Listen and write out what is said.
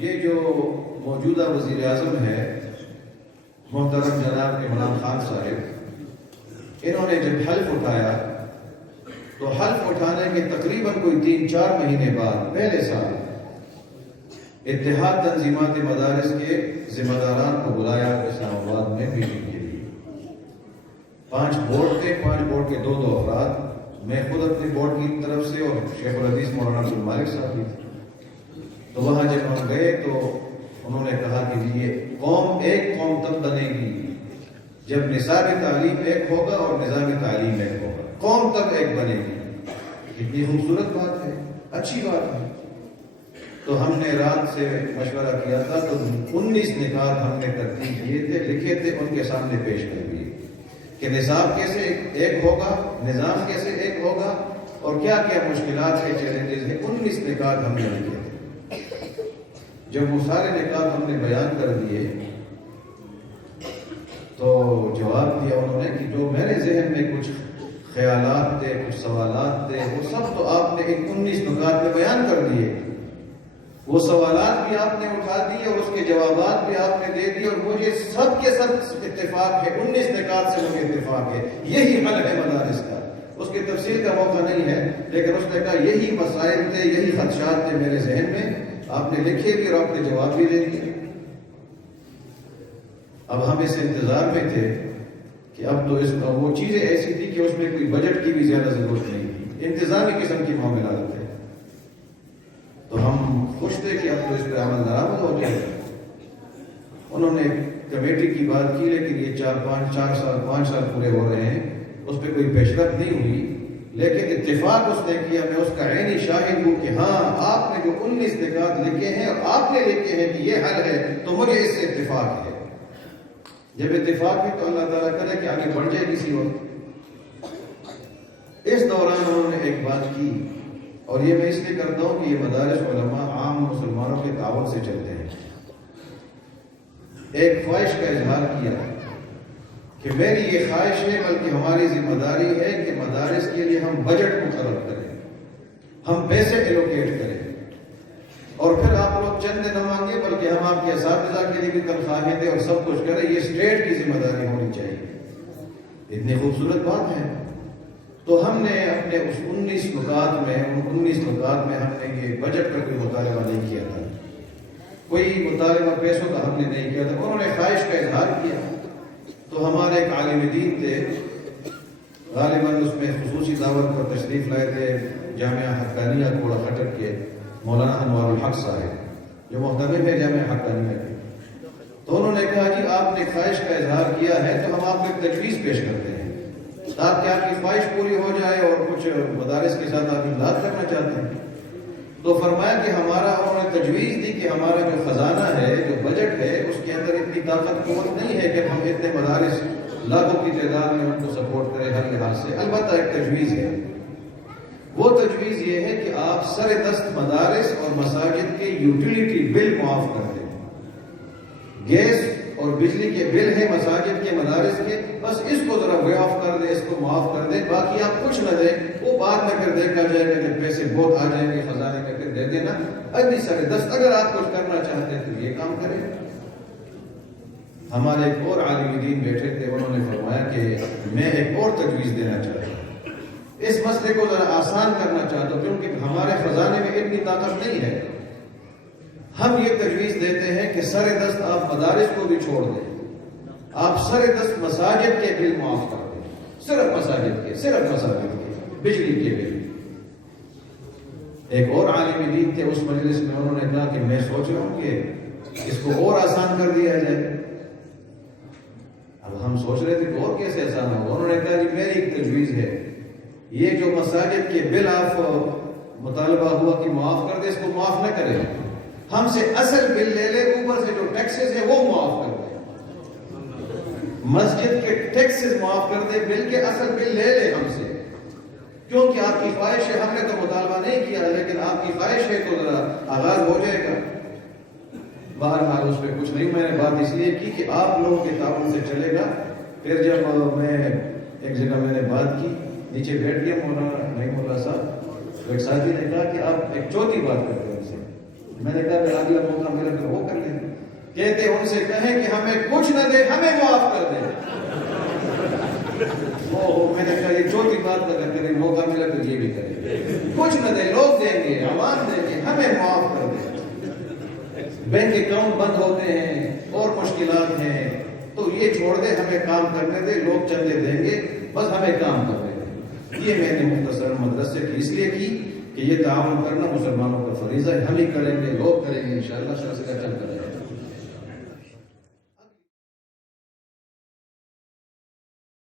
یہ جو موجودہ وزیر اعظم ہے محترم جناب عمران خان صاحب، انہوں نے جب حلف اٹھایا تو حلف اٹھانے کے تقریباً کوئی 3-4 مہینے بعد پہلے سال اتحاد تنظیمات مدارس کے ذمہ داران کو بلایا اسلام آباد میں میٹنگ کے لیے۔ 5 بورڈ تھے، 5 بورڈ کے 2 افراد، میں خود اپنے بورڈ کی طرف سے اور شیخ الحدیث مولانا عبد المالک صاحب بھی تھے۔ تو وہاں جب ہم گئے تو انہوں نے کہا کہ یہ ایک قوم تب بنے گی جب نصاب تعلیم ایک ہوگا اور نظام تعلیم ایک ہوگا، قوم تب ایک بنے گی۔ اتنی خوبصورت بات ہے، اچھی بات ہے۔ تو ہم نے رات سے مشورہ کیا تھا تو 19 نکات ہم نے ترتیب کیے تھے، لکھے تھے، ان کے سامنے پیش کر دیے کہ نصاب کیسے ایک ہوگا، نظام کیسے ایک ہوگا اور کیا کیا مشکلات ہیں، چیلنجز ہیں۔ 19 نکات ہم نے لکھے تھے۔ جب وہ سارے نکات ہم نے بیان کر دیے تو جواب دیا انہوں نے کہ جو میرے ذہن میں کچھ خیالات تھے، کچھ سوالات تھے، وہ سب تو آپ نے ان 19 نکات میں بیان کر دیے۔ وہ سوالات بھی آپ نے اٹھا دیے اور اس کے جوابات بھی آپ نے دے دیے، اور مجھے سب کے سب اتفاق ہے، 19 نکات سے مجھے اتفاق ہے، یہی حل ہے مدارس کا۔ اس کی تفصیل کا موقع نہیں ہے، لیکن اس نے کہا یہی مسائل تھے، یہی خدشات تھے میرے ذہن میں، آپ نے لکھے بھی اور آپ نے جواب بھی دے دیے۔ اب ہم اس انتظار میں تھے کہ اب تو وہ چیزیں ایسی تھی کہ اس میں کوئی بجٹ کی بھی زیادہ ضرورت نہیں تھی، انتظامی قسم کی معاملات تھے۔ تو ہم خوش تھے کہ اب تو اس پہ عمل درآمد ہو جائے۔ انہوں نے کمیٹی کی بات کی، لیکن یہ 5 سال پورے ہو رہے ہیں، اس پہ کوئی پیش رفت نہیں ہوئی، لیکن اتفاق اس نے کیا۔ میں اس کا عینی شاہد ہوں کہ ہاں آپ نے جو 19 نکات لکھے ہیں اور آپ نے لکھے ہیں کہ یہ حل ہے، تو مجھے اس سے اتفاق ہے۔ جب اتفاق ہے تو اللہ تعالیٰ کرے کہ آگے بڑھ جائے کسی وقت۔ اس دوران انہوں نے ایک بات کی، اور یہ میں اس لیے کرتا ہوں کہ یہ مدارس علماء عام مسلمانوں کے تعاون سے چلتے ہیں۔ ایک خواہش کا اظہار کیا کہ میری یہ خواہش ہے، بلکہ ہماری ذمہ داری ہے کہ مدارس کے لیے ہم بجٹ مقرر کریں، ہم پیسے ایلوکیٹ کریں، اور پھر آپ لوگ چند نہ مانگے بلکہ ہم آپ کے اساتذہ کے لیے بھی تنخواہیں دیں اور سب کچھ کریں۔ یہ اسٹیٹ کی ذمہ داری ہونی چاہیے۔ اتنی خوبصورت بات ہے۔ تو ہم نے اپنے اس 19 نکات میں ہم نے یہ بجٹ کا کوئی مطالبہ نہیں کیا تھا، کوئی مطالبہ پیسوں کا ہم نے نہیں کیا تھا۔ انہوں نے خواہش کا اظہار کیا تو ہمارے ایک عالم دین تھے، غالباً اس میں خصوصی دعوت پر تشریف لائے تھے جامعہ حقانیہ کوڑا خٹک کے مولانا انوار الحق صاحب، جو محتمم ہے جامعہ حقانیہ کے۔ تو انہوں نے کہا جی آپ نے خواہش کا اظہار کیا ہے تو ہم آپ کو ایک تجویز پیش کرتے ہیں تاکہ آپ کی خواہش پوری ہو جائے، اور کچھ مدارس کے ساتھ آپ امداد کرنا چاہتے ہیں۔ تو فرمایا کہ انہوں نے تجویز دی کہ ہمارا جو خزانہ ہے، جو بجٹ ہے، اس کے اندر اتنی طاقت قوت نہیں ہے کہ ہم اتنے مدارس لاکھوں کی تعداد میں ان کو سپورٹ کریں ہر لحاظ سے۔ البتہ ایک تجویز ہے، وہ تجویز یہ ہے کہ آپ سر دست مدارس اور مساجد کے یوٹیلیٹی بل معاف کر دیں۔ گیس اور بجلی کے بل ہیں مساجد کے، مدارس کے، بس اس کو ذرا وے آف کر دیں، اس کو معاف کر دیں، باقی آپ کچھ نہ دیں، وہ بعد میں پھر دیکھا جائے گا جب پیسے بہت آ جائیں گے خزانے میں، پھر دے دینا۔ ابھی سر دست اگر آپ کچھ کرنا چاہتے ہیں تو یہ کام کریں۔ ہمارے ایک اور عالم دین بیٹھے تھے، انہوں نے فرمایا کہ میں ایک اور تجویز دینا چاہتا ہوں، اس مسئلے کو ذرا آسان کرنا چاہتا ہوں، کیونکہ ہمارے خزانے میں اتنی طاقت نہیں ہے۔ ہم یہ تجویز دیتے ہیں کہ سر دست آپ مدارس کو بھی چھوڑ دیں، آپ سر دست مساجد کے بل معاف کر دیں، صرف مساجد کے بجلی کے بل۔ ایک اور عالم دین تھے اس مجلس میں، انہوں نے کہا کہ میں سوچ رہا ہوں کہ اس کو اور آسان کر دیا جائے۔ اب ہم سوچ رہے تھے کہ اور کیسے آسان ہوگا۔ انہوں نے کہا کہ میری ایک تجویز ہے، یہ جو مساجد کے بل آپ مطالبہ ہوا کہ معاف کر دے، اس کو معاف نہ کریں، ہم سے اصل بل لے لے، اوپر سے جو ٹیکسز ہیں وہ معاف کر دیں، مسجد کے ٹیکسز معاف کر دیں، بل کے اصل بل لے لے ہم سے، کیونکہ آپ کی خواہش ہے۔ ہم نے تو مطالبہ نہیں کیا، لیکن آپ کی خواہش ہے تو ذرا آغاز ہو جائے گا۔ بہرحال اس پہ کچھ نہیں، میں نے بات اس لیے کی کہ آپ لوگوں کے تعاون سے چلے گا۔ پھر جب میں ایک جگہ میں نے بات کی، نیچے بیٹھ گیا مولانا نہیں مولا صاحب، تو ایک ساتھی نے کہا کہ آپ ایک چوتھی بات کرتے ہیں، میں نے کہا اگلا موقع ملے تو وہ کر لیں. کہتے ان سے کہیں کہ ہمیں کچھ نہ دے, ہمیں معاف کر دے. میں نے کہا یہ چوتھی بات اگر کریں موقع ملا تو یہ بھی کریں. کچھ نہ دے, لوگ دیں گے, عوام دیں گے, ہمیں معاف کر دیں. بینک اکاؤنٹ بند ہوتے ہیں اور مشکلات ہیں, تو یہ چھوڑ دے, ہمیں کام کرنے دے, لوگ چندے دیں گے, بس ہمیں کام کرنے دیں. یہ میں نے مختصر مدرسے کی اس لیے کی کہ یہ تعاون کرنا مسلمانوں کا فریضہ ہے. ہم ہی کریں گے, لوگ کریں گے, انشاءاللہ سلسلہ چلتا رہے گا.